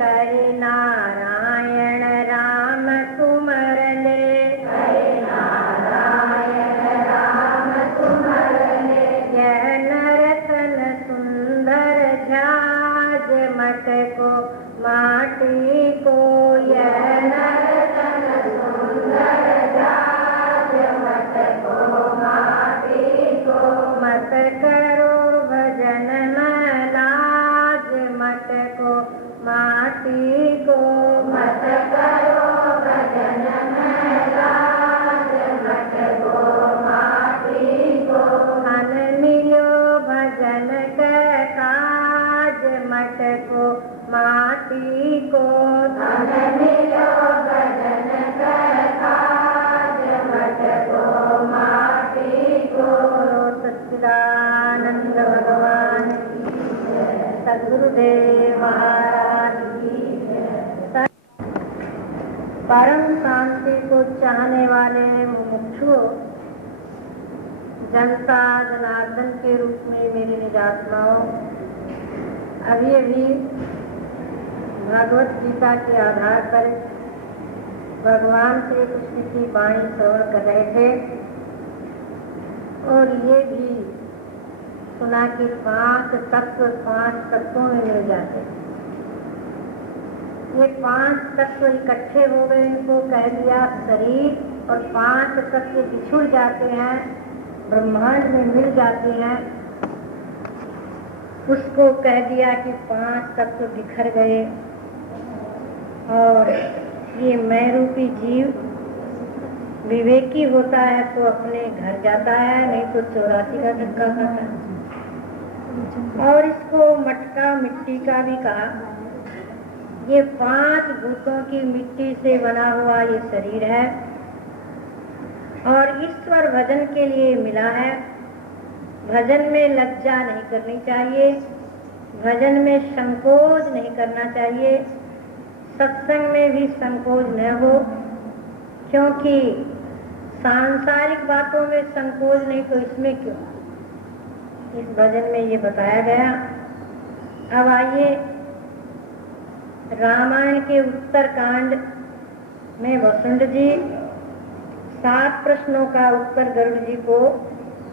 करे नारायण राम कुमरले, यह नरतन सुंदर झाज मट को माटी को, यह नरतन सुंदर झाज मट को माटी को, मत करो भजन लाज मट को माटी को, मत करो भजन लाज मट को माटी को, धन मिलो भजन के काज मट को माटी को, धन मिलो भजन के काज मट को माटी को। सच्चिदानंद भगवान सद्गुरुदेव महाराज की जय। परम शांति को चाहने वाले मुमुक्षुओं, जनता जनार्दन के रूप में मेरी निजात्माओं, अभी अभी भगवत गीता के आधार पर भगवान श्री कृष्ण की वाणी श्रवण कर रहे थे और ये भी सुना कि 5 तत्वों में मिल जाते हैं। ये 5 तत्व इकट्ठे हो गए, इनको कह दिया शरीर, और 5 तत्व बिछुड़ जाते हैं, ब्रह्मांड में मिल जाते हैं, उसको कह दिया कि 5 तत्व बिखर गए। और ये मैं रूपी जीव विवेकी होता है तो अपने घर जाता है, नहीं तो 84 का धक्का खाता है। और इसको मटका मिट्टी का भी कहा। ये 5 भूतों की मिट्टी से बना हुआ ये शरीर है और ईश्वर भजन के लिए मिला है। भजन में लज्जा नहीं करनी चाहिए, भजन में संकोच नहीं करना चाहिए, सत्संग में भी संकोच न हो, क्योंकि सांसारिक बातों में संकोच नहीं तो इसमें क्यों। इस भजन में ये बताया गया। अब आइए रामायण के उत्तर कांड में वसुंध जी 7 प्रश्नों का उत्तर गरुड़ जी को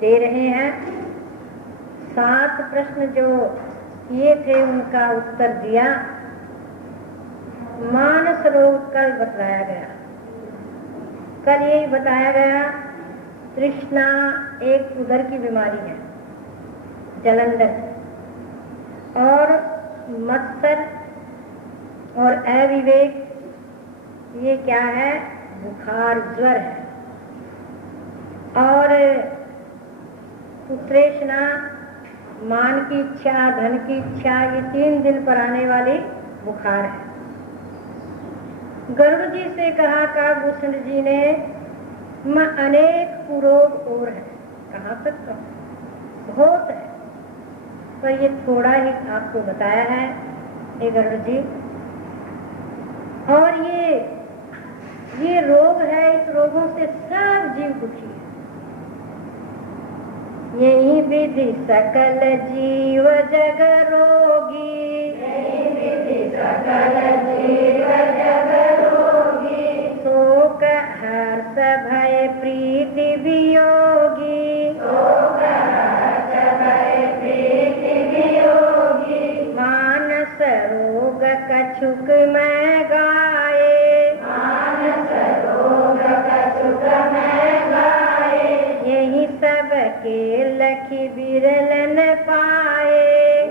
दे रहे हैं। 7 प्रश्न जो किए थे उनका उत्तर दिया। मानस रोग कल बताया गया। कल यही बताया गया तृष्णा एक उदर की बीमारी है, जलंधर, और मत्सर और अविवेक ये क्या है, बुखार ज्वर है। और कुतृष्णा मान की इच्छा, धन की इच्छा, ये 3 दिन पर आने वाली बुखार है। गरुड़ जी से कहा काकभूषण जी ने अनेक कुरोग और है। कहाँ तक तो बहुत है, पर ये थोड़ा ही आपको बताया है ये गरुड़ जी। और ये रोग है, इस रोगों से सब जीव दुखी है। यही विधि सकल जीव जग रोगी, यही विधि सकल जीव जग रोगी, शोक हर्ष भय प्रीति वियोगी, शोक हर्ष भय प्रीति वियोगी, मानस रोग कछुक मैं गाए, मानस रोग कछुक मैं गाए, यही सब के लखी बिरल न पाए,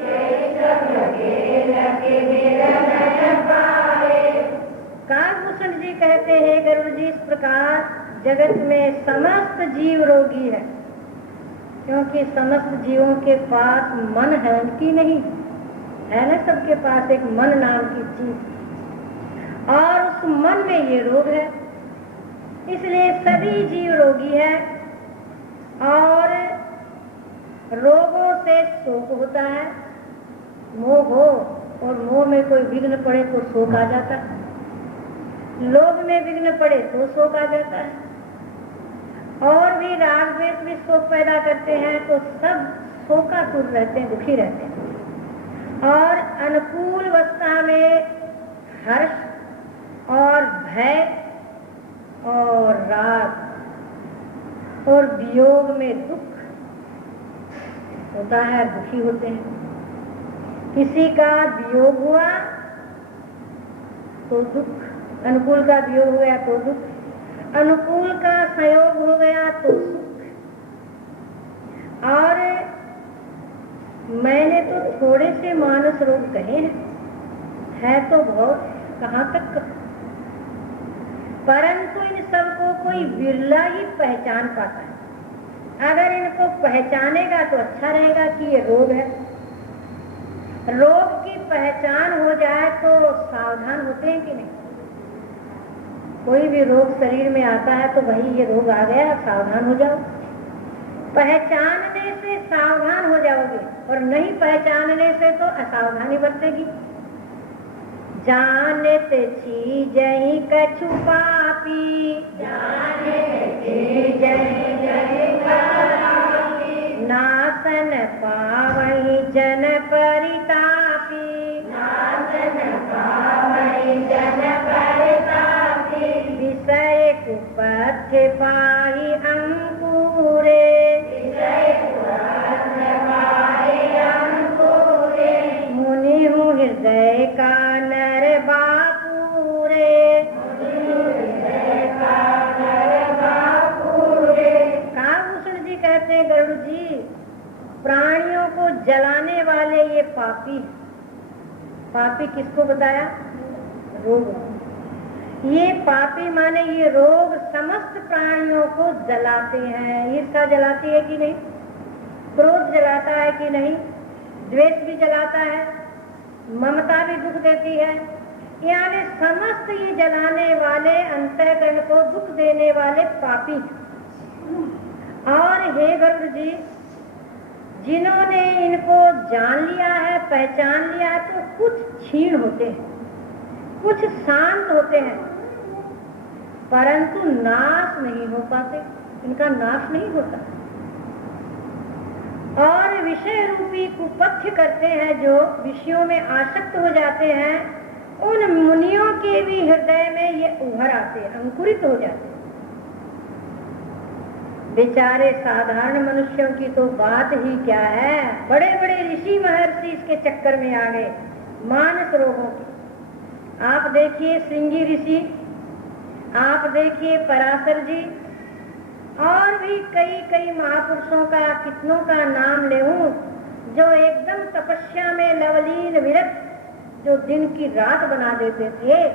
यही सब के लखी बिरल न पाए। काकभूषण जी कहते हैं गरुड़ जी, इस प्रकार जगत में समस्त जीव रोगी है, क्योंकि समस्त जीवों के पास मन है, उनकी नहीं है ना। सबके पास एक मन नाम की चीज, और उस मन में ये रोग है, इसलिए सभी जीव रोगी है। और रोगों से शोक होता है, मोह हो, और मोह में कोई विघ्न पड़े तो शोक आ जाता है, लोभ में विघ्न पड़े तो शोक आ जाता है, और भी राग द्वेष भी शोक पैदा करते हैं, तो सब शोकातुर रहते हैं, दुखी रहते हैं। और अनुकूल अवस्था में हर्ष और भय और राग और वियोग में दुख होता है, दुखी होते हैं। किसी का वियोग हुआ तो दुख, अनुकूल का वियोग हो गया तो दुख, अनुकूल का संयोग हो गया तो सुख। और मैंने तो थोड़े से मानस रोग कहे हैं, है तो बहुत, कहाँ तक, परंतु इन सबको कोई बिरला ही पहचान पाता है। अगर इनको पहचानेगा तो अच्छा रहेगा कि ये रोग है। रोग की पहचान हो जाए तो सावधान होते हैं कि नहीं? कोई भी रोग शरीर में आता है तो भाई ये रोग आ गया, सावधान हो जाओ। पहचानने से सावधान हो जाओगे और नहीं पहचानने से तो असावधानी बरतेगी। जानत चीजहि कछु पापी, नासन पावहि जन परितापी, विषय कुपथ्य पाहि अंकुरे, मुनि हृदय का नर बापूरे। काभूषण जी कहते हैं, गरुड़ जी, प्राणियों को जलाने वाले ये पापी। पापी किसको बताया? रोग। ये पापी माने ये रोग समस्त प्राणियों को जलाते हैं। ईर्ष्या जलाती है कि नहीं? क्रोध जलाता है कि नहीं? द्वेष भी जलाता है, ममता भी दुख देती है। यानी समस्त ये जलाने वाले, अंतःकरण को दुख देने वाले पापी। और हे गरुड़ जी, जिन्होंने इनको जान लिया है, पहचान लिया है, तो कुछ क्षीण होते हैं, कुछ शांत होते हैं, परंतु नाश नहीं हो पाते, इनका नाश नहीं होता। और विषय रूपी कुपथ्य करते हैं, जो विषयों में आसक्त हो जाते हैं, उन मुनियों के भी हृदय में ये उभर आते, अंकुरित हो जाते। बेचारे साधारण मनुष्यों की तो बात ही क्या है, बड़े बड़े ऋषि महर्षि इसके चक्कर में आ गए, मानस रोगों के। आप देखिए श्रृंगी ऋषि, आप देखिए पराशर जी, और भी कई कई महापुरुषों का कितनों का नाम लेऊं, जो एकदम तपस्या में लवलीन विरत, जो दिन की रात बना देते थे,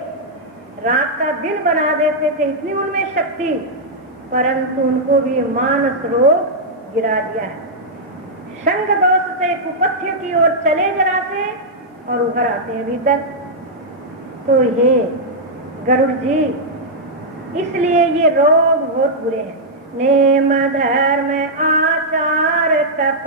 रात का दिन बना देते थे, इतनी उनमें शक्ति, परंतु उनको भी मानस रोग गिरा दिया है। संग दोष से कुपथ्य की ओर चले जरा से और उभर आते हैं भीतर। तो ये गरुड़ जी, इसलिए ये रोग बहुत बुरे हैं। नेम धर्म आचार तप,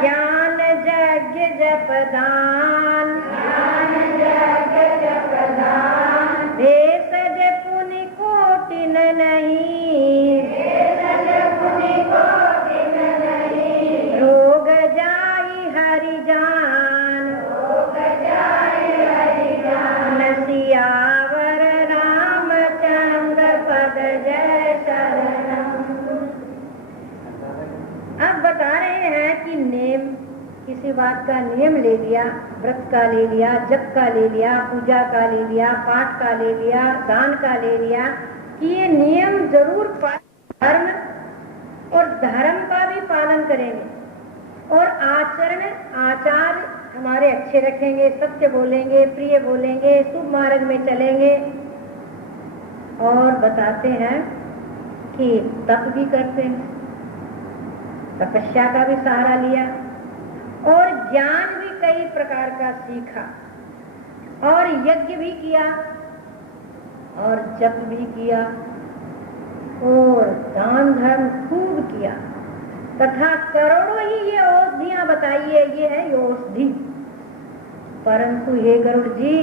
ज्ञान यज्ञ जप दान, भेषज पुनि कोटिन नहीं, रोग जाई हरि जान, नसियावर रामचंद्र पद जय शरणम। अब बता रहे हैं कि नेम, किसी बात का नियम ले लिया, व्रत का ले लिया, जप का ले लिया, पूजा का ले लिया, पाठ का ले लिया, दान का ले लिया, कि ये नियम जरूर धर्म और धर्म का भी पालन करेंगे और आचार हमारे अच्छे रखेंगे, सत्य बोलेंगे, प्रिय बोलेंगे, शुभ मार्ग में चलेंगे। और बताते हैं कि तप भी करते हैं, तपस्या का भी सहारा लिया और ज्ञान भी कई प्रकार का सीखा और यज्ञ भी किया और जप भी किया और दान धर्म खूब किया, तथा करोड़ों ही ये औषधियां बताइए, ये है ये औषधि। परंतु हे गरुड़ जी,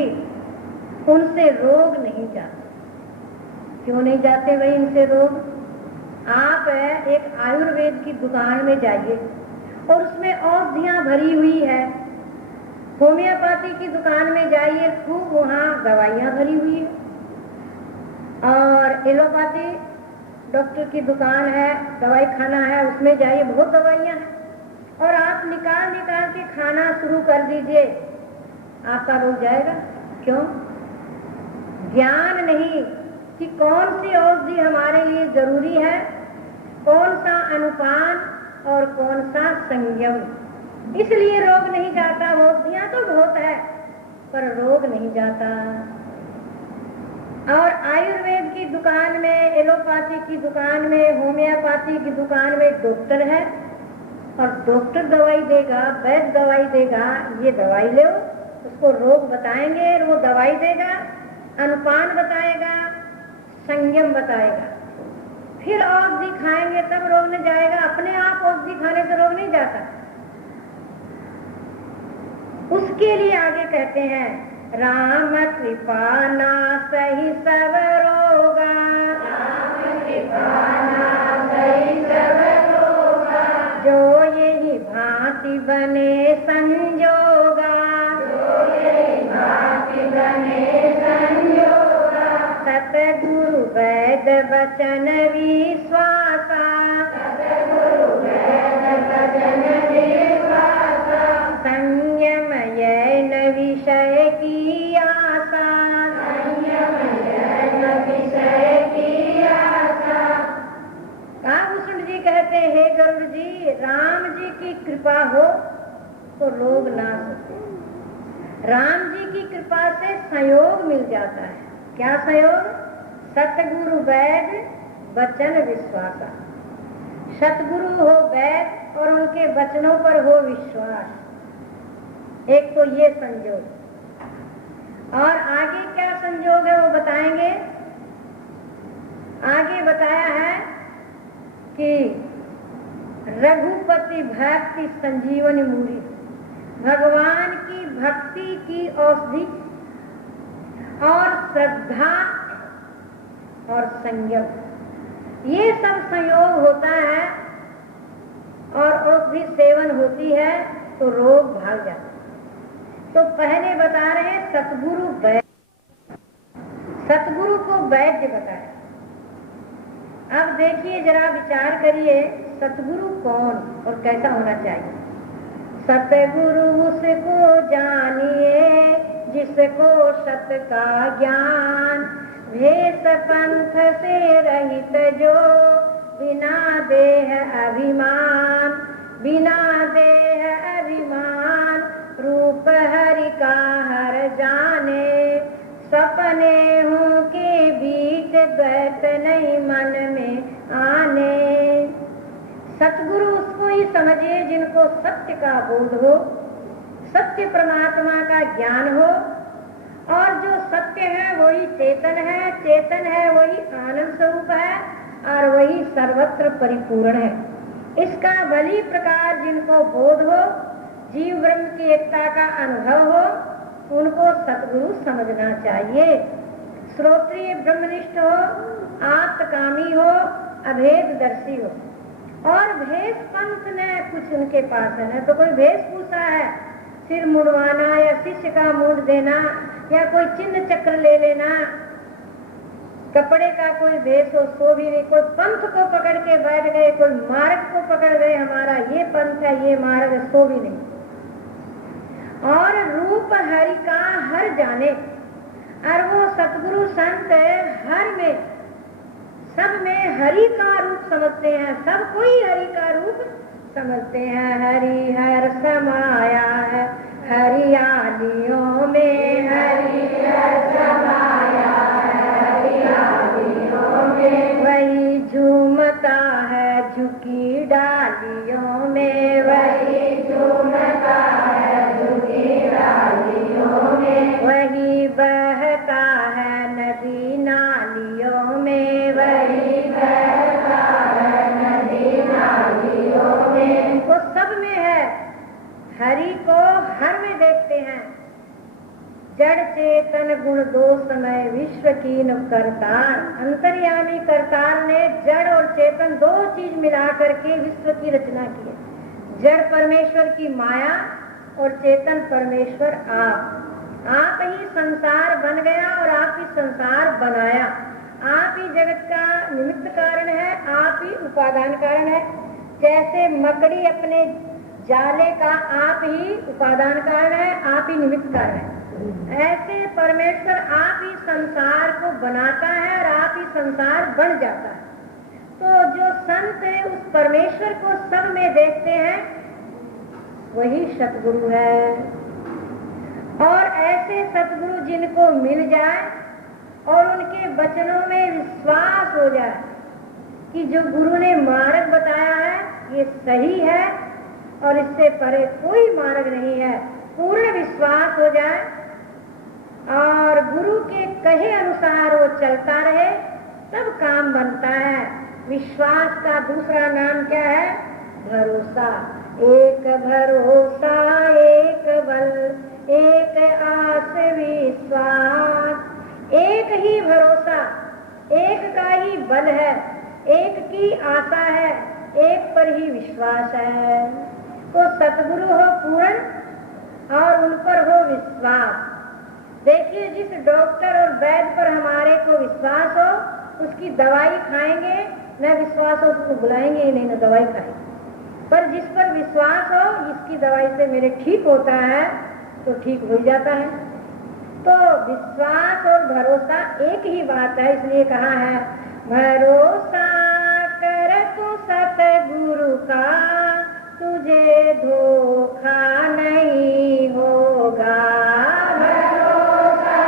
उनसे रोग नहीं जाते। क्यों नहीं जाते भाई इनसे रोग? आप एक आयुर्वेद की दुकान में जाइए और उसमें औषधियां भरी हुई है। होम्योपैथी की दुकान में जाइए, खूब वहाँ दवाइयाँ भरी हुई है। और एलोपैथी डॉक्टर की दुकान है, दवाई खाना है, उसमें जाइए, बहुत दवाइयाँ हैं। और आप निकाल निकाल के खाना शुरू कर दीजिए, आपका रोग जाएगा। क्यों? ज्ञान नहीं कि कौन सी औषधि हमारे लिए जरूरी है, कौन सा अनुपान और कौन सा संयम। इसलिए रोग नहीं जाता। औषधियां तो बहुत है पर रोग नहीं जाता। और आयुर्वेद की दुकान में, एलोपैथी की दुकान में, होम्योपैथी की दुकान में डॉक्टर है और डॉक्टर दवाई देगा, वैद्य दवाई देगा, ये दवाई लो, उसको रोग बताएंगे, वो दवाई देगा, अनुपान बताएगा, संयम बताएगा, फिर औषधि खाएंगे तब रोग नहीं जाएगा। अपने आप औषधि खाने से रोग नहीं जाता। उसके लिए आगे कहते हैं, राम कृपा नासहि सब रोगा, राम कृपा नासहि सब रोगा, जो यही भांति बने संजोगा, जो यही भांति बने संजोगा, सतगुरु वैद्य वचन विश्वासा, सतगुरु वैद्य वचन विश्वासा, संयम यैन विषय की आशा, संयम यैन विषय की आशा। काभूषण जी कहते हैं, हे गरुड़ जी, राम जी की कृपा हो तो रोग नाश होते। राम जी की कृपा से संयोग मिल जाता है। क्या संयोग? सतगुरु वैद्य वचन विश्वासा। सतगुरु हो वैद्य और उनके वचनों पर हो विश्वास। एक तो ये संयोग। और आगे क्या संयोग है वो बताएंगे। आगे बताया है कि रघुपति भक्ति संजीवनी मूरी, भगवान की भक्ति की औषधि और श्रद्धा और संयम, ये सब संयोग होता है और औषधि सेवन होती है तो रोग भाग जाता है। तो पहले बता रहे हैं सतगुरु वैद्य, सतगुरु को वैद्य बताया। अब देखिए, जरा विचार करिए, सतगुरु कौन और कैसा होना चाहिए। सतगुरु उसको जानिए जिसको सत का ज्ञान, भेष पंथ से रहित जो बिना देह अभिमान, बिना देह अभिमान, रूप हरि का हर जाने, सपने हूँ के बीच द्वैत नहीं मन में आने। सतगुरु उसको ही समझिए जिनको सत्य का बोध हो, सत्य परमात्मा का ज्ञान हो, और जो सत्य है वही चेतन है, चेतन है वही आनंद स्वरूप है और वही सर्वत्र परिपूर्ण है। इसका भली प्रकार जिनको बोध हो, जीव ब्रह्म की एकता का अनुभव हो, उनको सतगुरु समझना चाहिए। श्रोत्रिय ब्रह्मनिष्ठ हो, आत्मकामी हो, अभेददर्शी हो। और भेष पंथ ने कुछ उनके पास है ना, तो कोई वेशभूषा है, सिर मुड़वाना या शिष्य का मूड देना या कोई चिन्ह चक्र ले लेना, कपड़े का कोई भेष हो सो भी नहीं। कोई पंथ को पकड़ के बैठ गए, कोई मार्ग को पकड़ गए, हमारा ये पंथ है, ये मार्ग है, सो भी नहीं। और रूप हरि का हर जाने, और वो सतगुरु संत हर में, सब में हरि का रूप समझते हैं, सब कोई हरि का रूप समझते हैं। हरि हर समाया है हरियालियों में, हरि हर समाया है हरियालियों में, वही झूमता है झुकी डालियों में, वही झूमता है झुकी डालियों में, वही बहता है नदी नालियों में, वही बहता है नदी नालियों में। वो सब में है, हरि को हर में देखते हैं। जड़ चेतन गुण दो समय विश्व कीन करतार। अंतर्यामी करतार ने जड़ और चेतन दो चीज मिला करके विश्व की रचना की है। जड़ परमेश्वर की माया और चेतन परमेश्वर आप ही संसार बन गया और आप ही संसार बनाया। आप ही जगत का निमित्त कारण है, आप ही उपादान कारण है। जैसे मकड़ी अपने जाले का आप ही उपादान कारण है, आप ही निमित्त कारण है, ऐसे परमेश्वर आप ही संसार को बनाता है और आप ही संसार बन जाता है। तो जो संत उस परमेश्वर को सब में देखते हैं वही सतगुरु है। और ऐसे सतगुरु जिनको मिल जाए और उनके वचनों में विश्वास हो जाए कि जो गुरु ने मार्ग बताया है ये सही है और इससे परे कोई मार्ग नहीं है, पूर्ण विश्वास हो जाए और गुरु के कहे अनुसार वो चलता रहे, तब काम बनता है। विश्वास का दूसरा नाम क्या है? भरोसा। एक भरोसा एक बल, एक आस विश्वास। एक ही भरोसा, एक का ही बल है, एक की आशा है, एक पर ही विश्वास है। तो सतगुरु हो पूर्ण और उन पर हो विश्वास। देखिए, जिस डॉक्टर और वैद्य पर हमारे को विश्वास हो उसकी दवाई खाएंगे, न विश्वास हो उसको बुलाएंगे ही नहीं, न दवाई खाएंगे। पर जिस पर विश्वास हो इसकी दवाई से मेरे ठीक होता है तो ठीक हो जाता है। तो विश्वास और भरोसा एक ही बात है, इसलिए कहा है भरोसा कर तू सतगुरु का, तुझे धोखा नहीं होगा। भरोसा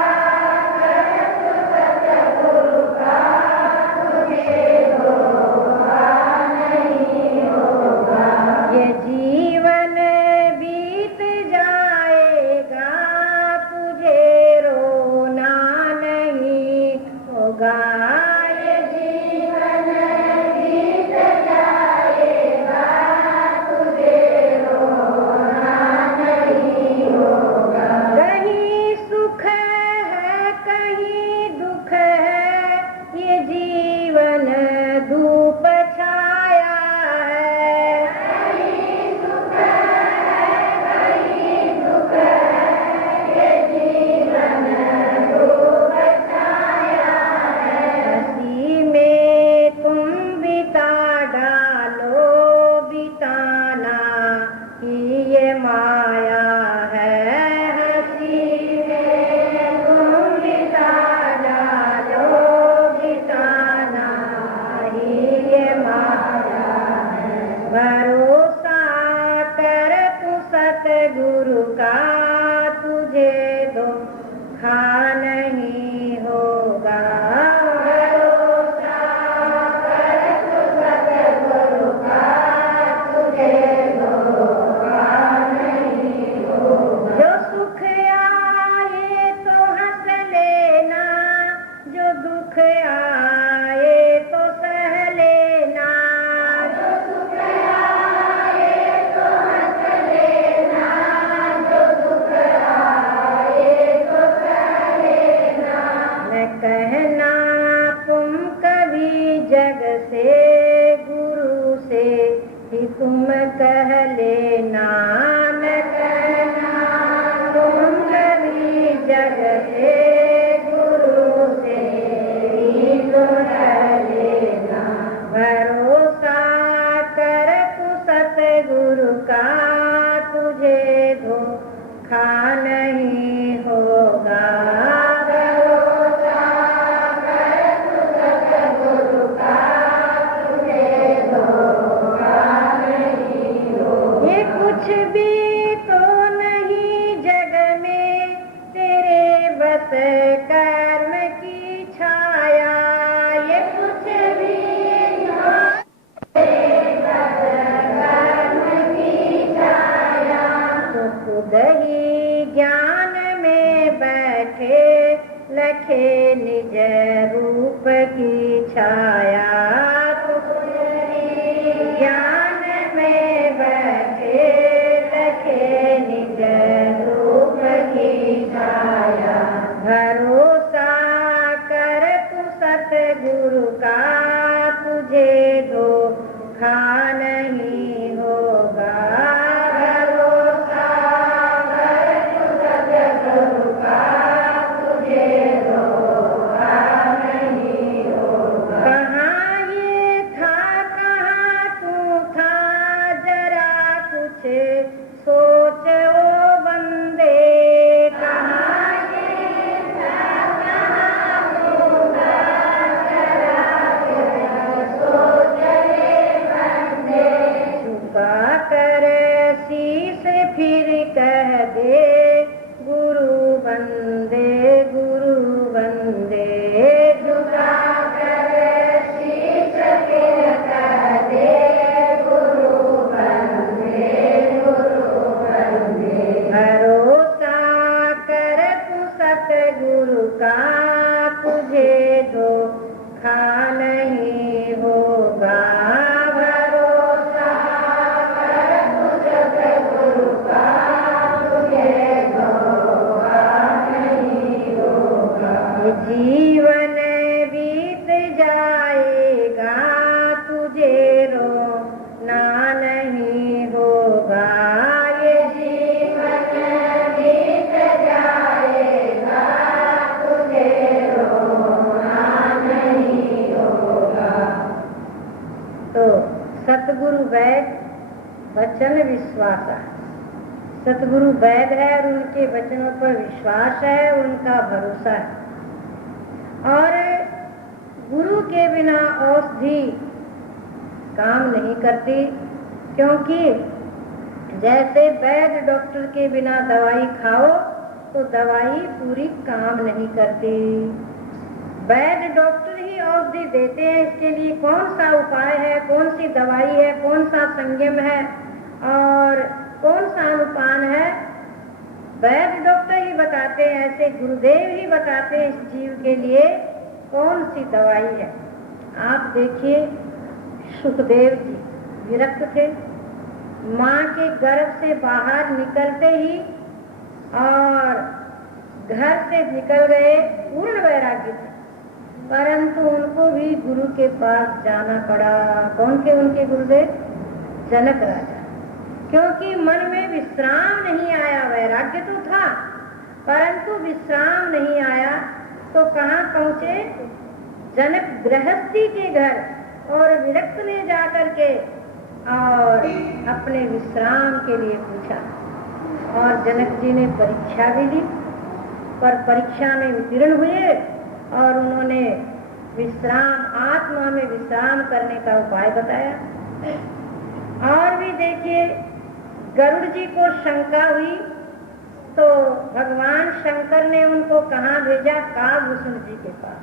कर तू सतगुरु का, तुझे धोखा नहीं होगा। ये जीवन बीत जाएगा, तुझे रोना नहीं होगा। गुरु का, तुझे धोखा नहीं होगा। भरोसा कर तू सतगुरु का, तुझे धोखा नहीं होगा। जो सुख आए तो हंस लेना, जो दुख आए तो सह लेना। कहना तुम कभी जग से, गुरु से ही तुम कह लेना। न कहना तुम कभी जग से, गुरु से ही तुम कह लेना। भरोसा कर तू सतगुरु का, तुझे धोखा नहीं होगा। कुछ भी तो नहीं जग में तेरे बस कर्म की छाया। ये कुछ भी तेरे बस कर्म की छाया। तो खुद ही ज्ञान में बैठे लखे निज रूप की छाया। तो खुद ही ज्ञान में बैठे लखे निज रूप की छाया। धोखा नहीं होगा। भरोसा कर तू सतगुरु का, तुझे धोखा नहीं होगा। कहाँ ये था, कहाँ तू था, जरा कुछ सोच ओ बंदे। कहाँ ये था, कहाँ तू था, जरा कुछ सोच ले बंदे। झुका कर शीश फिर कह दे, गुरु बंदे गुरु बंदे। झुका कर शीश फिर कह दे, गुरु बंदे गुरु बंदे। भरोसा कर तू सतगुरु का, तुझे धोखा नहीं होगा। भरोसा कर तू सतगुरु का, तुझे धोखा नहीं होगा। ये जीवन बीत जाएगा, तुझे रोना नहीं होगा। ये जीवन बीत जाएगा, तुझे रोना नहीं होगा। तो सतगुरु वैद वचन विश्वास है। सतगुरु वैद है और उनके वचनों पर विश्वास है, उनका भरोसा है। और गुरु के बिना औषधि काम नहीं करती, क्योंकि जैसे वैद्य डॉक्टर के बिना दवाई खाओ तो दवाई पूरी काम नहीं करती। वैद्य डॉक्टर ही औषधि देते हैं, इसके लिए कौन सा उपाय है, कौन सी दवाई है, कौन सा संयम है और कौन सा अनुपान है, वैद्य डॉक्टर ही बताते हैं। ऐसे गुरुदेव ही बताते हैं इस जीव के लिए कौन सी दवाई है। आप देखिए, सुखदेव जी विरक्त थे, माँ के गर्भ से बाहर निकलते ही और घर से निकल गए, पूर्ण वैराग्य थे, परंतु उनको भी गुरु के पास जाना पड़ा। कौन के उनके गुरुदेव? जनक राजा। क्योंकि मन में विश्राम नहीं आया, वैराग्य तो था परंतु विश्राम नहीं आया, तो कहाँ पहुँचे? जनक गृहस्थी के घर, और विरक्त ने जाकर के और अपने विश्राम के लिए पूछा। और जनक जी ने परीक्षा भी दी, पर परीक्षा में उत्तीर्ण हुए और उन्होंने विश्राम, आत्मा में विश्राम करने का उपाय बताया। और भी देखिए, गरुड़ जी को शंका हुई तो भगवान शंकर ने उनको कहाँ भेजा? कालभूषण जी के पास।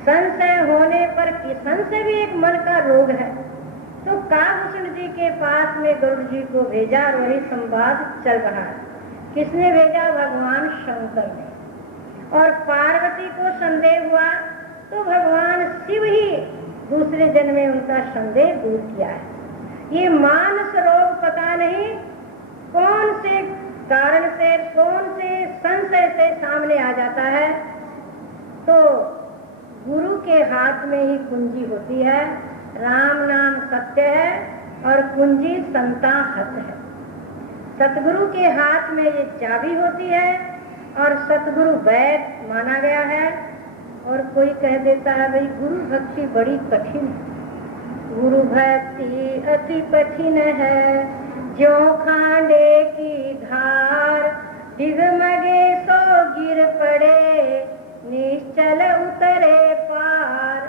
संशय होने पर, संशय भी एक मन का रोग है, तो कालभूषण जी के पास में गरुड़ जी को भेजा और वही संवाद चल रहा है। किसने भेजा? भगवान शंकर ने। और पार्वती को संदेह हुआ तो भगवान शिव ही दूसरे जन्म में उनका संदेह दूर किया है। ये मानस रोग पता नहीं कौन से कारण से, कौन से संशय से सामने आ जाता है। तो गुरु के हाथ में ही कुंजी होती है। राम नाम सत्य है और कुंजी संताहत है। सतगुरु के हाथ में ये चाबी होती है और सतगुरु वैद माना गया है। और कोई कह देता है भाई गुरु भक्ति बड़ी कठिन है। गुरु भक्ति अति कठिन है, जो खांडे की धार, डिगमगे सो गिर पड़े, निश्चल उतरे पार।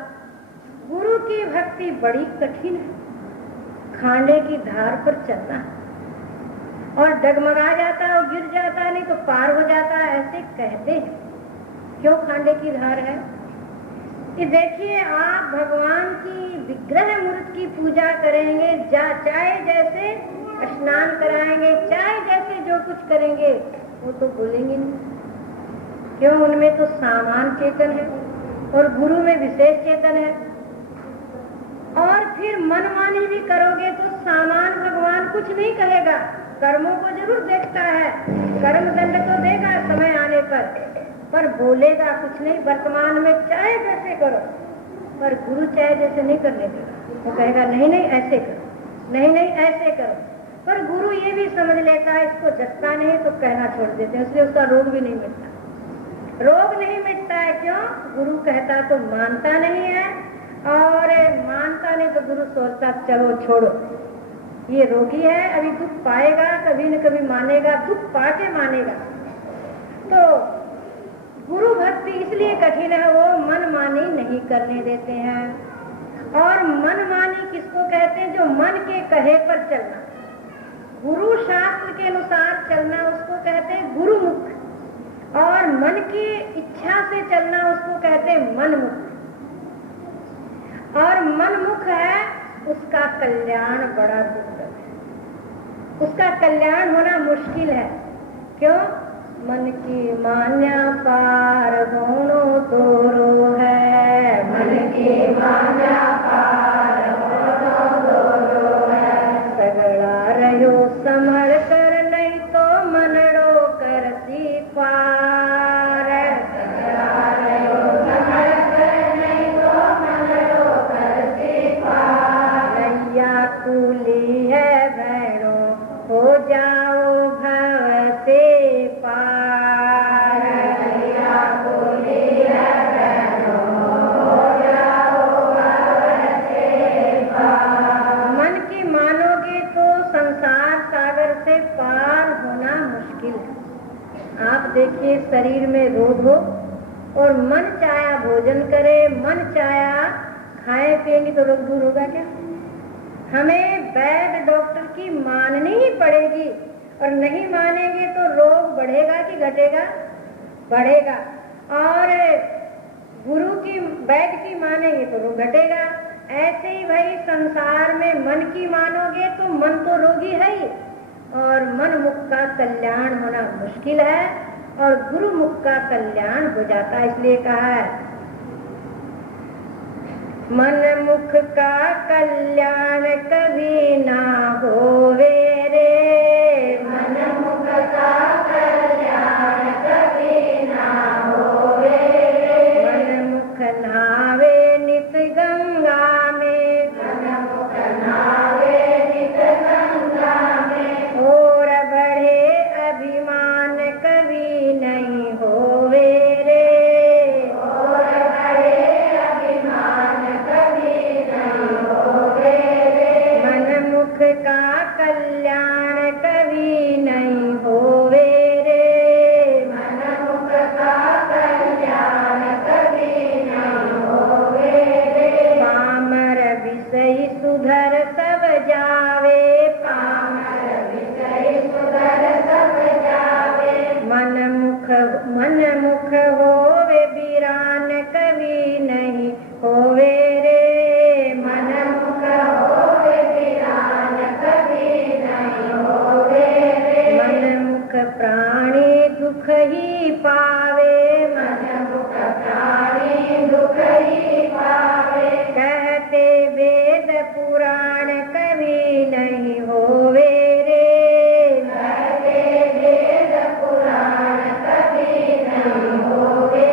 गुरु की भक्ति बड़ी कठिन है, खांडे की धार पर चलना है और डगमगा जाता है और गिर जाता है, नहीं तो पार हो जाता है, ऐसे कहते हैं। क्यों खांडे की धार है? कि देखिए, आप भगवान की विग्रह मूर्त की पूजा करेंगे, चाहे जैसे स्नान कराएंगे, चाहे जैसे जो कुछ करेंगे, वो तो बोलेंगे नहीं। क्यों? उनमें तो सामान चेतन है और गुरु में विशेष चेतन है। और फिर मनमानी भी करोगे तो सामान भगवान कुछ नहीं कहेगा, कर्मों को जरूर देखता है, कर्म दंड तो देगा समय आने पर बोलेगा कुछ नहीं। वर्तमान में चाहे जैसे करो, पर गुरु चाहे जैसे नहीं करने देगा। वो कहेगा नहीं नहीं ऐसे करो, नहीं नहीं ऐसे करो। पर गुरु ये भी समझ लेता है इसको जचता नहीं तो कहना छोड़ देते हैं, इसलिए उसका रोग भी नहीं मिटता। रोग नहीं मिटता है क्यों? गुरु कहता तो मानता नहीं है, और मानता नहीं तो गुरु सोचता चलो छोड़ो, ये रोगी है, अभी दुख पाएगा, कभी न कभी मानेगा, दुख पाके मानेगा। तो गुरु भक्ति इसलिए कठिन है, वो मनमानी नहीं करने देते हैं। और मनमानी किसको कहते हैं? जो मन के कहे पर चलना, गुरु शास्त्र के अनुसार चलना उसको कहते हैं गुरुमुख, और मन की इच्छा से चलना उसको कहते हैं मनमुख। और मनमुख है उसका कल्याण बड़ा दुर्लभ है, उसका कल्याण होना मुश्किल है। क्यों? मन की मान्या पार होनो तोरो है, मन की मान्या पार होनो तोरो है। सगड़ा रहो संभल कर नहीं तो मनड़ो कर सी पार, सगड़ा रहो संभल कर नहीं तो मनड़ो कर सी पार। नैया कूली है भैरो हो जाओ भव से पार, नैया कूली है भैरो हो जाओ भव से पार। मन की मानोगे तो संसार सागर से पार होना मुश्किल है। आप देखिए शरीर में रोग हो और मन चाया भोजन करे, मन चाया खाए पिएंगे तो रोग दूर होगा क्या? हमें वैद्य डॉक्टर की माननी ही पड़ेगी, और नहीं मानेंगे तो रोग बढ़ेगा कि घटेगा? बढ़ेगा। और गुरु की वैद्य की मानेंगे तो रोग घटेगा। ऐसे ही भाई संसार में मन की मानोगे तो मन तो रोगी है ही, और मन मुख का कल्याण होना मुश्किल है, और गुरु मुख का कल्याण हो जाता है। इसलिए कहा है मन मुख का कल्याण कभी ना होवे रे, मन मुख का कल्याण कभी ना होवे रे। मन मुख नहावे नित गंगा में, मन मुख नहावे नित गंगा में। और बढ़े अभिमान कभी नहीं होवे रे, और बढ़े अभिमान कभी नहीं होवे रे। मन मुख का कल्याण कभी नहीं होवे रे, मन मुख का कल्याण कभी नहीं होवे रे। पामर विषय सुधर सब जावे, पामर विषय सुधर सब जावे। मन मुख होवे वीरान कभी नहीं होवे रे, मन मुख होवे वीरान कभी नहीं होवे रे। मन मुख प्राणी दुख ही पावे, मन मुख प्राणी दुख ही पावे। कहते वेद पुराण कभी नहीं होवे रे, कहते वेद पुराण कभी नहीं होवे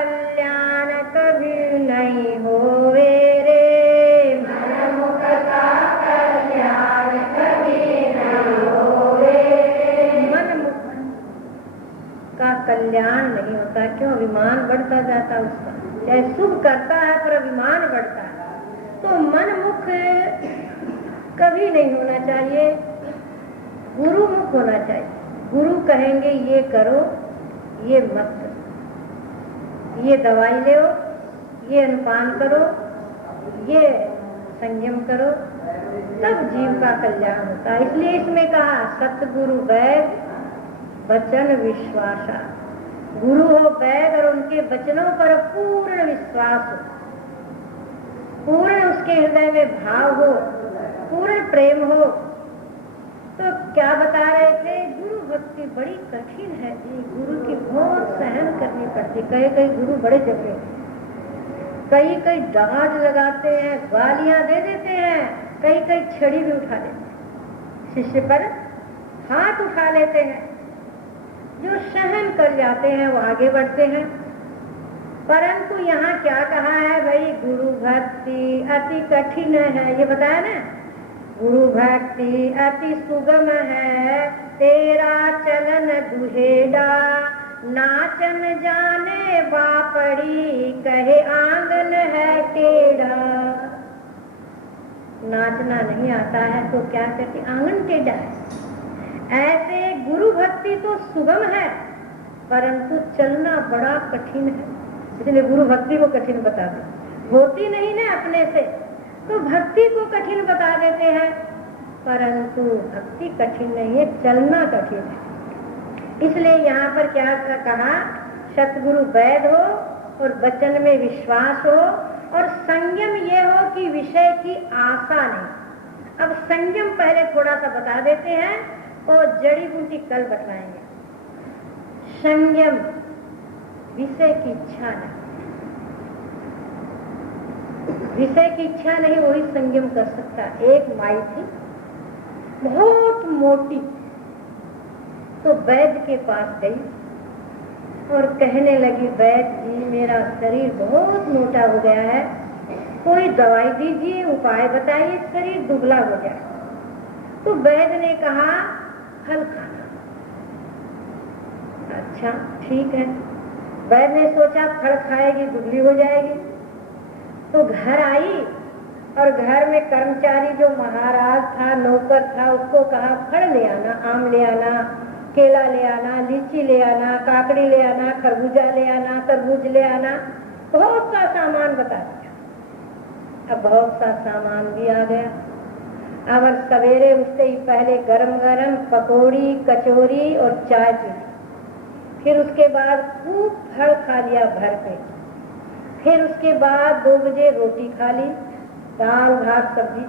कल्याण कभी नहीं होवे रे, मनमुख का कल्याण कभी नहीं होवे। मनमुख का कल्याण नहीं होता। क्यों? अभिमान बढ़ता जाता उसका। चाहे शुभ करता है पर अभिमान बढ़ता है। तो मनमुख कभी नहीं होना चाहिए, गुरुमुख होना चाहिए। गुरु कहेंगे ये करो, ये मत करो, ये दवाई लो, ये अनुपान करो, ये संयम करो, तब जीव का कल्याण होता है। इसलिए इसमें कहा सतगुरु वैद वचन विश्वासा। गुरु हो वैद और उनके वचनों पर पूर्ण विश्वास हो, पूर्ण उसके हृदय में भाव हो, पूर्ण प्रेम हो। तो क्या बता रहे थे? गुरु भक्ति बड़ी कठिन है जी, गुरु की बहुत सहन करनी पड़ती। कई कई गुरु बड़े जबरे, कई कई डांट लगाते हैं, गालियां दे देते हैं, कई कई छड़ी भी उठा देते हैं, शिष्य पर हाथ उठा लेते हैं। जो सहन कर जाते हैं वो आगे बढ़ते हैं। परंतु यहाँ क्या कहा है भाई? गुरु भक्ति अति कठिन है, ये बताया ना। गुरु भक्ति अति सुगम है, तेरा चलन दुहेड़ा, नाचन जाने बापड़ी, कहे आंगन है टेढ़ा। नाचना नहीं आता है तो क्या कहते? आंगन टेढ़ा है। ऐसे गुरु भक्ति तो सुगम है परंतु चलना बड़ा कठिन है, इसलिए गुरु भक्ति को कठिन बता दे। होती नहीं ना अपने से, तो भक्ति को कठिन बता देते हैं, परंतु भक्ति कठिन नहीं है, चलना कठिन है। इसलिए यहाँ पर क्या कहा? सतगुरु वैद हो और वचन में विश्वास हो और संयम ये हो कि विषय की आशा नहीं। अब संयम पहले थोड़ा सा बता देते हैं और जड़ी बूटी कल बताएंगे। संयम विषय की इच्छा नहीं, विषय की इच्छा नहीं, वही संयम कर सकता। एक माई थी बहुत मोटी, तो वैद्य के पास गई और कहने लगी, वैद्य जी मेरा शरीर बहुत मोटा हो गया है, कोई दवाई दीजिए, उपाय बताइए, शरीर दुबला हो जाए। तो वैद्य ने कहा फल खाना। अच्छा ठीक है। वैद्य ने सोचा फल खाएगी दुबली हो जाएगी, तो घर आई और घर में कर्मचारी जो महाराज था, नौकर था, उसको कहा फल ले आना, आम ले आना, केला ले आना, लीची ले आना, काकड़ी ले आना, खरबूजा ले आना, तरबूज ले आना, बहुत सा सामान बता दिया। अब बहुत सा सामान भी आ गया। अब सवेरे उठते ही पहले गरम गरम पकौड़ी, कचौरी और चाय पी, फिर उसके बाद खूब फल खा लिया भर पेट, फिर उसके बाद 2 बजे रोटी खा ली, दाल भात सब्जी,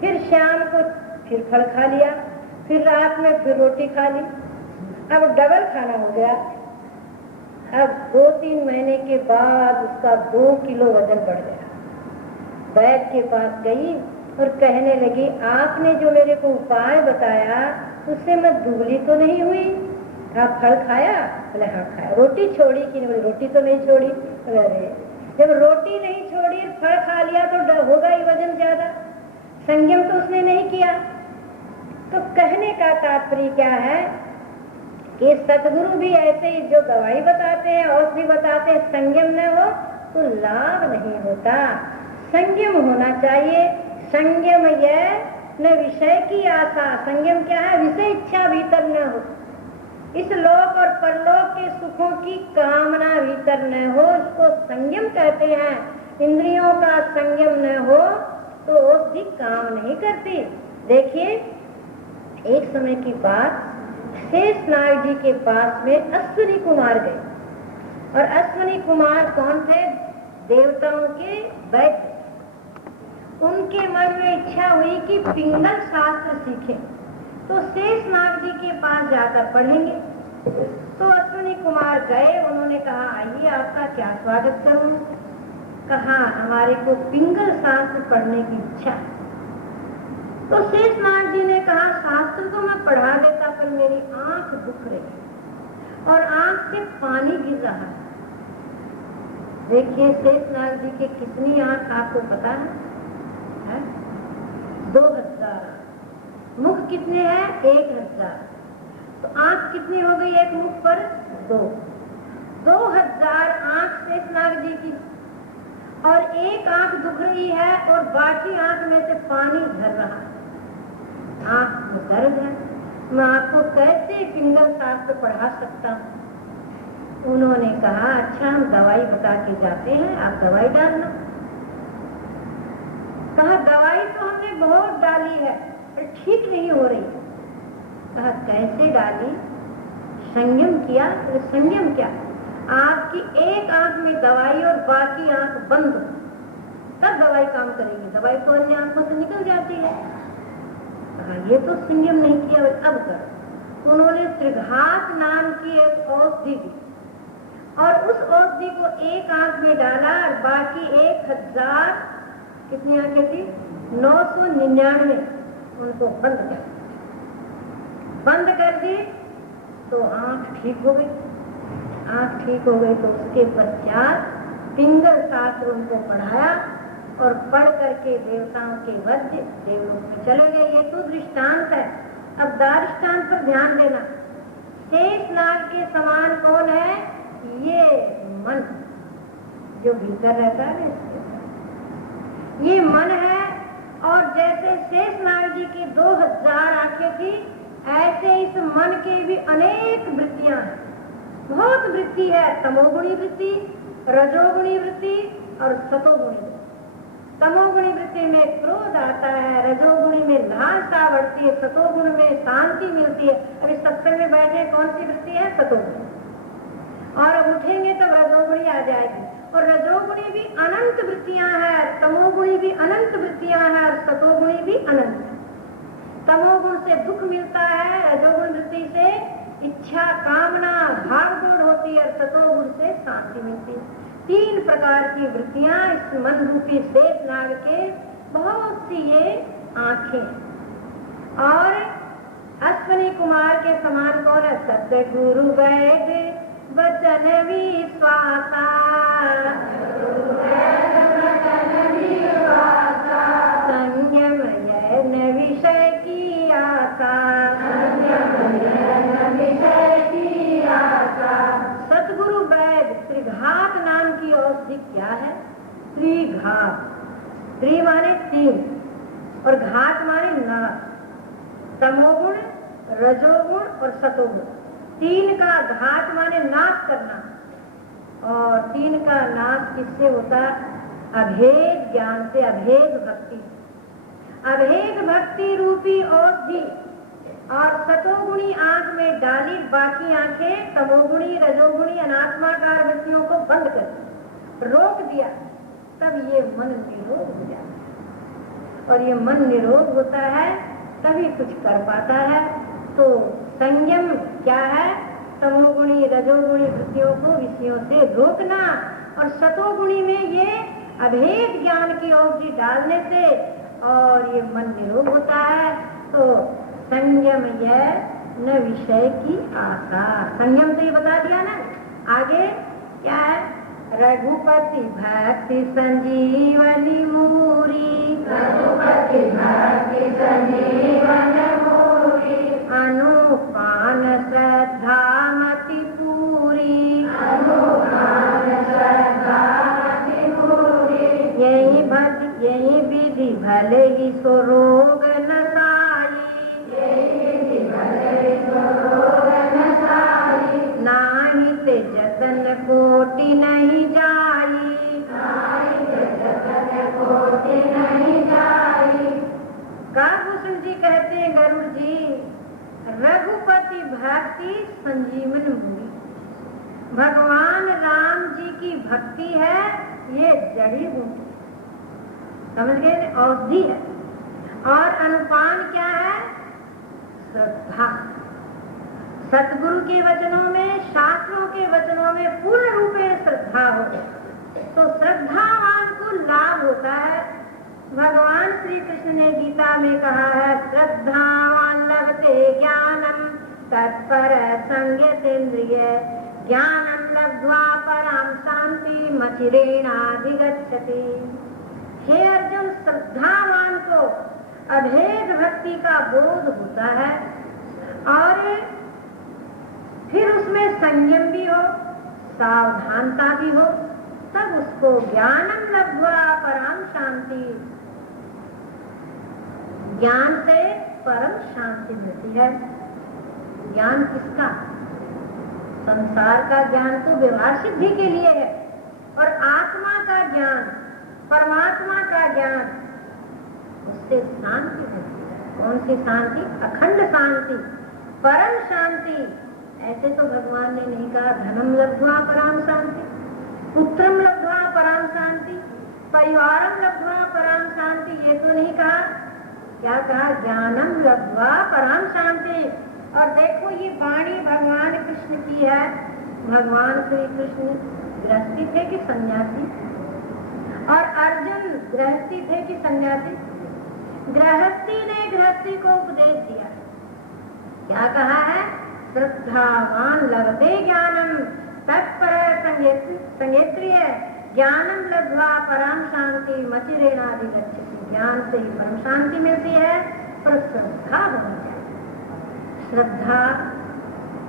फिर शाम को फिर फल खा लिया, फिर रात में फिर रोटी खा ली। अब डबल खाना हो गया। अब 2-3 महीने के बाद उसका 2 किलो वजन बढ़ गया। वैद्य के पास गई और कहने लगी, आपने जो मेरे को उपाय बताया उससे मैं दुबली तो नहीं हुई? आप फल खाया? बोले हाँ खाया। रोटी छोड़ी कि नहीं? बोले रोटी तो नहीं छोड़ी। अरे जब रोटी नहीं छोड़ी फल खा लिया तो होगा ही वजन ज्यादा। संयम तो उसने नहीं किया। तो कहने का तात्पर्य क्या है कि सतगुरु भी ऐसे ही जो दवाई बताते हैं, औषधि बताते हैं, संयम न हो तो लाभ नहीं होता। संयम होना चाहिए। संयम यह न विषय की आशा। संयम क्या है? विषय इच्छा भीतर न हो, इस लोक और परलोक के सुखों की कामना भीतर न हो, इसको संयम कहते हैं। इंद्रियों का संयम न हो तो औषधि काम नहीं करती। देखिए एक समय की बात, शेषनाग जी के पास में अश्विनी कुमार गए, और अश्विनी कुमार कौन थे? देवताओं के वैद्य। उनके मन में इच्छा हुई कि पिंगल शास्त्र सीखें, तो शेषनाग जी के पास जाकर पढ़ेंगे। तो अश्विनी कुमार गए, उन्होंने कहा आइए आपका क्या स्वागत करूं। कहा हमारे को पिंगल शास्त्र पढ़ने की इच्छा है। तो शेषनाग जी ने कहा शास्त्र तो मैं पढ़ा देता, पर मेरी आंख दुख रही और आंख से पानी गिर रहा है। देखिए शेषनाग जी के कितनी आंख आपको पता है? 2000। मुख कितने हैं? 1000। तो आंख कितनी हो गई एक मुख पर? 2000 आंख शेषनाग जी की। और एक आंख दुख रही है और बाकी आंख में से पानी झर रहा है। आंख में दर्द है। मैं आपको कैसे पिंगल शास्त्र पढ़ा सकता हूँ? उन्होंने कहा अच्छा हम दवाई बता के जाते हैं, आप दवाई डालना। कहा दवाई तो हमने बहुत डाली है पर ठीक नहीं हो रही। कहा कैसे डाली? संयम किया। संयम क्या? आपकी एक आंख में दवाई और बाकी आंख बंद हो, तब दवाई काम करेगी। दवाई तो अन्य आंखों से निकल जाती है। कहा ये तो संयम नहीं किया, अब कर। उन्होंने त्रिघात नाम की एक औषधि दी और उस औषधि को एक आंख में डाला और बाकी 1000 कितनी आंखें थी? 999 उनको बंद कर दी तो आंख ठीक हो गई। आंख ठीक हो गई तो उसके पश्चात पिंगल शास्त्र उनको पढ़ाया और पढ़ करके देवताओं के वध्य देवलोक में चले गए। ये तो दृष्टांत है। अब दार्ष्टान्त पर ध्यान देना। शेषनाग के समान कौन है? ये मन जो भीतर रहता है, ये मन है। और जैसे शेषनाग जी की 2000 आंखें थी, ऐसे इस मन के भी अनेक वृत्तियां हैं। बहुत वृत्ति है। तमोगुणी वृत्ति, रजोगुणी वृत्ति और सतोगुणी वृत्ति। तमोगुणी वृत्ति में क्रोध आता है, रजोगुणी में लालसा बढ़ती है, सतोगुण में शांति मिलती है। अभी सत्संग में बैठे कौन सी वृत्ति है? सतोगुणी। और अब उठेंगे तब रजोगुणी आ जाएगी। और रजोगुणी भी अनंत वृत्तियां हैं, तमोगुणी भी अनंत वृत्तियां हैं और सतोगुणी भी अनंत। तमोगुण से दुख मिलता है, रजोगुण वृत्ति से इच्छा कामना भागदौड़ होती है और सतोगुण से शांति मिलती है। 3 प्रकार की वृत्तियां इस मन रूपी शेषनाग के बहुत सी ये आंखें। और अश्विनी कुमार के समान कौन है? सतगुरु वैद्य वचन विश्वासा, संयम यैन विषय की आशा। सतगुरु वैद्य त्रिघात नाम की औषधि क्या है? त्रिघात। त्रि माने 3 और घात माने नाश। तमोगुण, रजोगुण और सतोगुण। 3 का घात माने नाश करना और 3 का नाश किससे होता? अभेद ज्ञान से, अभेद भक्ति। अभेद भक्ति रूपी औषधि और सतोगुणी आंख में डाली, बाकी आंखें तमोगुणी रजोगुणी अनात्माकार वृत्तियों को बंद कर रोक दिया। तब ये मन निरोग हो जाता। और ये मन निरोग होता है तभी कुछ कर पाता है। तो संयम क्या है? तमोगुणी रजोगुणी वृत्तियों को विषयों से रोकना। और सतोगुणी में ये अभेद ज्ञान की औषधि डालने से और ये मन निरोग होता है। तो संयम यह न विषय की आशा। संयम तो ये बता दिया ना। आगे क्या है? रघुपति भक्ति संजीवनी मूरी, रघुपति भक्ति संजीवनी मूरी, अनुपान श्रद्धा मति पूरी, अनुपान श्रद्धा मति पूरी। यही विधि भले ही सो रोग न नाही ते जतन कोटि नहीं जाई, काभूषण जी कहते हैं गरुड़ जी, रघुपति भक्ति संजीवन मूरी। भगवान राम जी की भक्ति है ये जड़ी बूटी, समझ गए? औषधि है। और अनुपान क्या है? श्रद्धा। सतगुरु के वचनों में, शास्त्रों के वचनों में पूर्ण रूप में श्रद्धा हो तो श्रद्धावान को लाभ होता है। भगवान श्री कृष्ण ने गीता में कहा है, श्रद्धावान लभते ज्ञानम तत्पर संयतेन्द्रिय, ज्ञानम लब्ध्वा पराम शांति मचिरेणाधिगच्छति। हे अर्जुन, श्रद्धावान को अभेद भक्ति का बोध होता है और फिर उसमें संयम भी हो, सावधानता भी हो, तब उसको ज्ञानम लब्ध्वा परम शांति, ज्ञान से परम शांति मिलती है। ज्ञान किसका? संसार का ज्ञान तो व्यवहार सिद्धि के लिए है, और आत्मा का ज्ञान, परमात्मा का ज्ञान, उससे शांति मिलती है। कौन सी शांति? अखंड शांति, परम शांति। ऐसे तो भगवान ने नहीं कहा धनम लब्ध्वा परम शांति, पुत्रम लब्ध्वा परम शांति, परिवारम लब्ध्वा परम शांति, ये तो नहीं कहा। क्या कहा? ज्ञानम लब्ध्वा परम शांति। और देखो, ये वाणी भगवान कृष्ण की है। भगवान श्री कृष्ण गृहस्थी थे कि सन्यासी? और अर्जुन गृहस्थी थे कि सन्यासी? गृहस्थी ने गृहस्थी को उपदेश दिया। क्या कहा है? श्रद्धावान लभते ज्ञानम तत्पर संयेत्रिय ज्ञानम लब्ध्वा परम शांति मचिरेणाधिगच्छति। ज्ञान से ही परम शांति मिलती है, पर श्रद्धा होनी चाहिए। श्रद्धा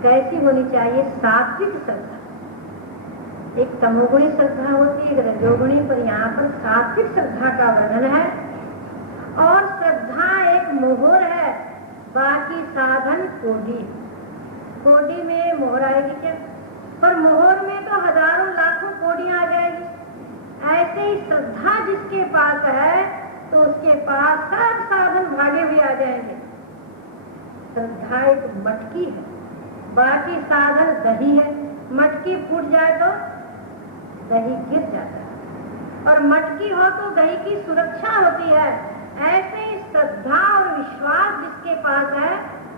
कैसी होनी चाहिए? सात्विक श्रद्धा। एक तमोगुणी श्रद्धा होती है, एक रजोगुणी, पर यहाँ पर सात्विक श्रद्धा का वर्णन है। और श्रद्धा एक मोहर है, बाकी साधन कोडी। कोडी में मोहर आएगी क्या? पर मोहर में तो हजारों लाखों कोडियां आ जाएगी। ऐसे ही श्रद्धा जिसके पास है तो उसके पास सब साधन भागे भी आ जाएंगे। श्रद्धा एक मटकी है, बाकी साधन दही है। मटकी फूट जाए तो दही गिर जाता है, और मटकी हो तो दही की सुरक्षा होती है। ऐसे ही श्रद्धा और विश्वास जिसके पास है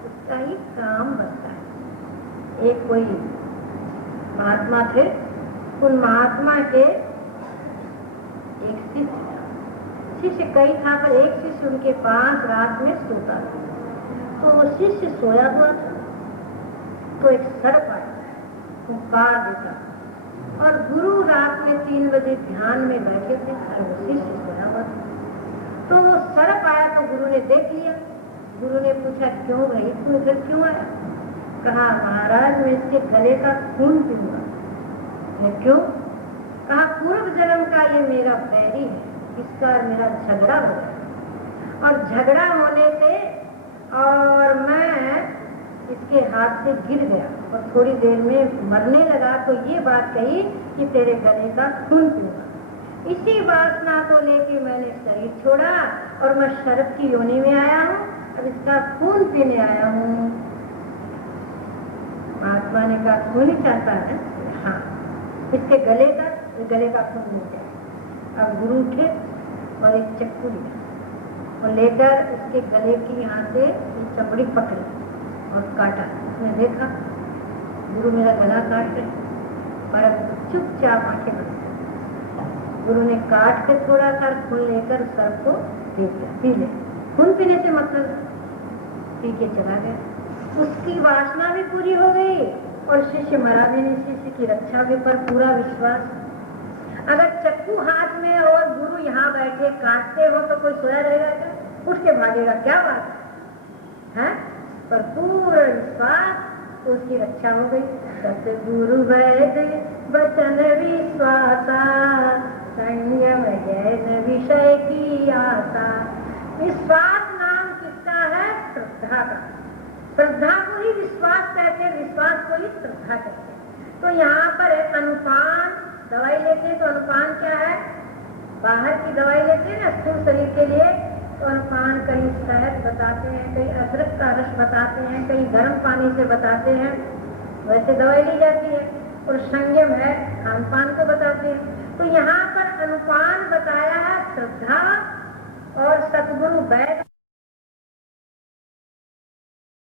उसका ही काम बनता है। एक कोई महात्मा थे, उन महात्मा के एक शिष्य कई था, पर एक शिष्य उनके पास रात में सोता था। तो वो शिष्य सोया हुआ था, तो एक सर्प आया, पुकार देता, और गुरु रात में 3 बजे ध्यान में बैठे थे और वो शिष्य सोया हुआ था। तो वो सर्प आया तो गुरु ने देख लिया। गुरु ने पूछा, क्यों भाई तू इधर क्यों आया? कहा, महाराज मैं इसके गले का खून पीऊंगा। क्यों? कहा, पूर्व जन्म का ये मेरा बैरी है, इसका मेरा झगड़ा हो गया, और झगड़ा होने से और मैं इसके हाथ से गिर गया और थोड़ी देर में मरने लगा, तो ये बात कही कि तेरे गले का खून पीऊंगा। इसी वासना को लेके मैंने शरीर छोड़ा और मैं सर्प की योनि में आया हूँ, अब इसका खून पीने आया हूँ। महात्मा ने कहा, खून ही चाहता है? हाँ, इसके गले का खून मिल गया। अब गुरु उठे और एक चक्कू लिया और लेकर उसके गले की यहाँ से चमड़ी पकड़ी और काटा। उसने देखा गुरु मेरा गला काट रहे, पर चुपचाप आंखें बंद। गुरु ने काट के थोड़ा सा खून लेकर सर्प को दे दिया, पी ले। खून पीने से मतलब पी के चला गया। उसकी वासना भी पूरी हो गई और शिष्य मरा भी नहीं। शिष्य की रक्षा के पर पूरा विश्वास। अगर चक्कू हाथ में और गुरु यहाँ बैठे काटते हो तो कोई सोया रहेगा क्या? उठ के भागेगा, क्या बात है? पर पूरा विश्वास, तो उसकी रक्षा हो गई। सतगुरु वैद वचन विश्वासा, संयम जैन विषय की आशा। विश्वास नाम किसका है? श्रद्धा का। श्रद्धा को ही विश्वास कहते हैं, विश्वास को ही श्रद्धा कहते हैं। तो यहाँ पर अनुपान, दवाई लेते हैं तो अनुपान क्या है? बाहर की दवाई लेते हैं ना स्थूल शरीर के लिए, तो अनुपान कहीं शहद बताते हैं, कहीं अदरक का रस बताते हैं, कहीं गर्म पानी से बताते हैं, वैसे दवाई ली जाती है। और संयम है, खान पान को बताते हैं। तो यहाँ पर अनुपान बताया है श्रद्धा और सतगुरु वैद